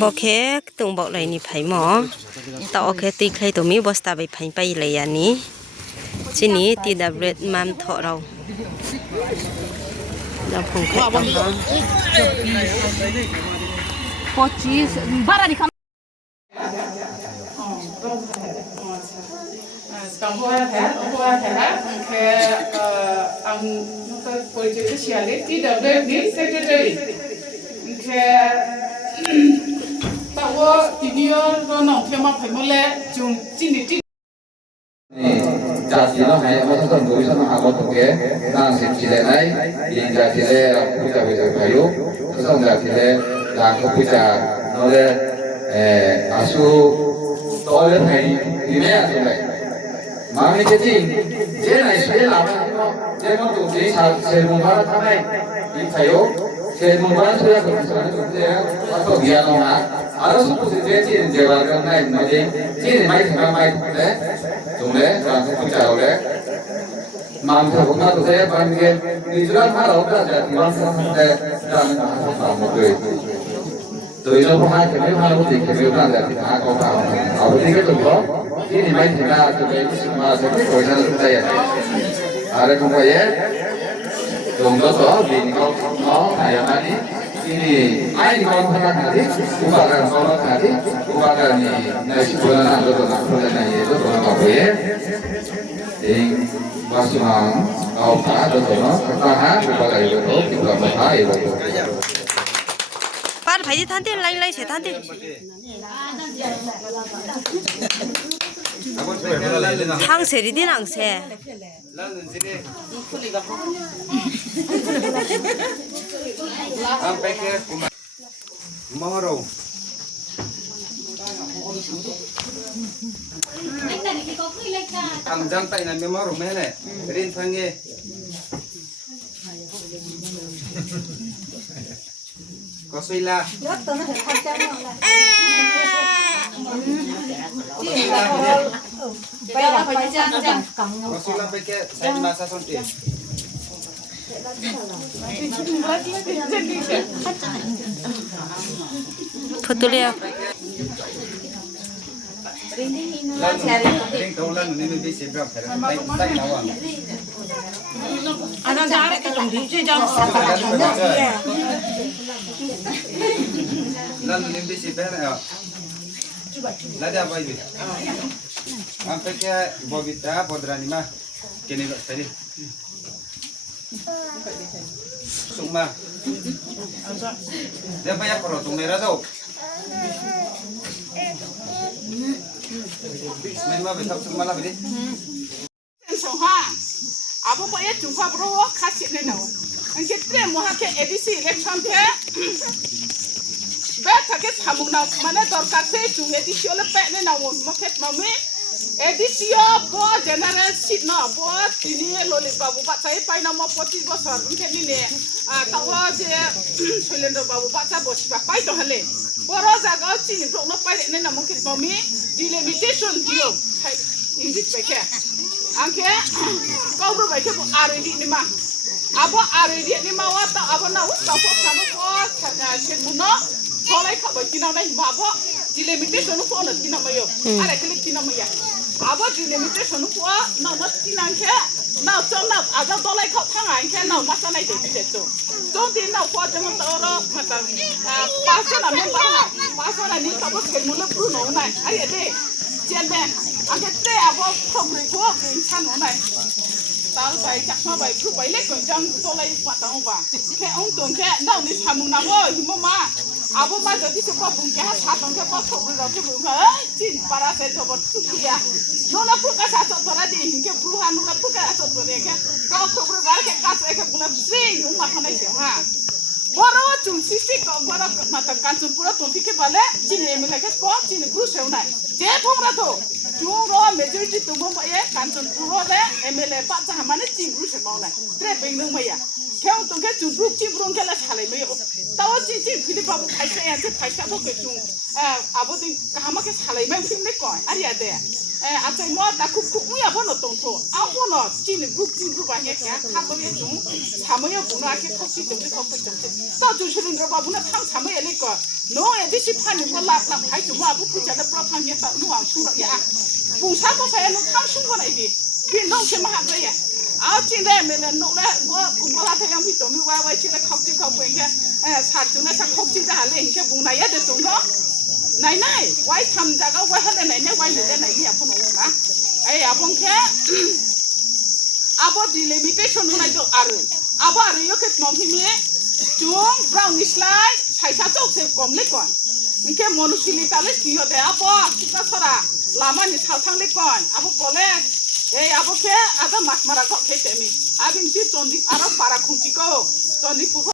บอกแค่ตุงบอกอะไรนี่ไผ่หมอต่อแค่ตีใครตัวมีบอสตาไปไผ่ไปเลยอันนี้ชิ้นนี้ตีดับเบิลมันเถาะเราผงไข่ต้องหาพอชีสบ้าอะไรคำแต่ว่าทีนี้เราหนองเทียมมาผ่านมาแล้วจุนจีนจีจากที่เราให้มาทั้งคนดูทั้งหาคนทุกแก่นั่งสิบที่เลยไหนยิงจากที่เลยเราพูดจากไปจากพายุทั้งจากที่เลยเราพูดจากเราเลยอาชูตัวเลยให้ที่ไม่อะไรเลยมาไม่จริงเจ้าไหนช่วยเราเจ้ามันถูกที่ชาวเซมุนมาทำไมยิงพายุเซมุนมาช่วยคนส่วนนี้เจ้าว่าตัวเดียวนะ알아서 무슨 죄지 제가 그날 뭐지 지는 많이 생각 많이 했는데 좀래 그래서 진짜 그래 마음 타고 나도 돼 반게 이주랑 하나 없다 제가 디방서 하는데 나는 하나도 안 먹고 또 이런 거 하나 때문에 하나 것도 있게 배우고 한다 다 거봐 아버지가 좀더 지는 많이 생각 좀 해주시면 와서 거기서는 좀 짜야 돼 알아 좀 거에 좀더 미니가 다양하니 ini air kalau makan tadi, bukan kalau tadi, bukan ini nasi bulan atau bulan itu bulan apa ya? Ini masukkan kau pada tu no, katakan bukan itu bukan apa itu. ป้าไผ่ที่ท่านที่ไล่เสียท่านที่ทางเสรีที่หลังเสียMoro. Ang jang tay na memoro mene. Rin fange. Kosuila. Kosuila peke saya masa sonti. Fotolia. Ada cara kita DJ jangan Lalu nimbi si pen ya. Lada apa ini? Sampai ke bobita podrani mah kini tadi. Sukma. Dia banyak perut merah tau. Memang betul sukma lah ini. Soha, abu bayar jumpa bro kasih neno. Angkat tren mohon ke edisi election ke. Betul ke samung nak mana dorkas tu edisi oleh pek neno market mami. Edisio bo general seat no bo ini loli babu baca ipai nama poti bosor mungkin ini tahu je Sulendra babu baca bos bapai tu hale boro jaga cini blok no pai ini nama mungkin mami delimitation dia English baca angke kau bro baca bu RD ni mah apa RD ni mah wata apa na wata apa kamu kau cekmuno solai kau baca nama ni apa delimitation tu orang ni nama yo ada klik ni nama ya Aba delimitation tu nak tinang ke, nak jangan agak dolai kau tangan ke, nak macam ni tu. Jadi nak buat dengan orang macam pasal ni mana, pasal ni kau bukan mula Bruno ni, ayat deh, jadi agak deh aba pemberi gua bincang ni. Tahu baik cakap baik, guru baik lek kunjang dolai patang apa. Ke untuk ke, nak ni samung nak himu mah. Abu mah jadi sebab bungkah satu ke pas pemberi lagi bungkah, cint para saya coba tukia. Nona puka satu tora di hingga peruhan nona puka satu tora ke kau kubur balik kasih ke guna sing rumah mana siapa boro cuma sisi kau boro mata kantor pura tuh fikir balik cini mereka sport cini guru seunai jadi pun tu cuma majority tu pun ya kantor pura le MLA pak cah mana cini guru seunai terus bingung maya kau tu ke cuma cibung ke lah salai maya tahu cini pilih babu paisa ya tu paisa tu ke cuma abu tu kahama ke salai maya film ni kau ada ada atau mau tak kuku punya pun nonton tu, apa nak cini grup banyak ya, kamu yang jung, kamu yang guna ke kau sih jadi kau percaya. 또 주시는들 바보는 참 참에 엘리거 너 에디시 파니 거 락락 하이 좀 와부 부자다 프로탄게 딱 누왕 충격이야 봉사 보사야 너참 충분해 이게 빈동 좀 하고야 아 진짜 맨날 너네 뭐 공부라 태양 비도 미 와와 치라 컵지 컵뱅게 에 사주나 사 컵지 다 할래 이게 봉나야 돼 동거 나이나이 와이 참자가 와이 하래 나이네 와이 내내 나이네 아픈 오나 에이 아pon게 아버 딜리미테이션 누나이도 아르 아버 아르 이렇게 멈히면 중 브라우니시 라이 사이사 쪽세 검레건 이게 모노실리타레 기어대 아버 기타 서라 라마니 살탕레건 아버 콜레 에이 아버게 아다 마스마라고 케테미 아빈지 쫀디 아라 파라 쿵치고 쫀디 부고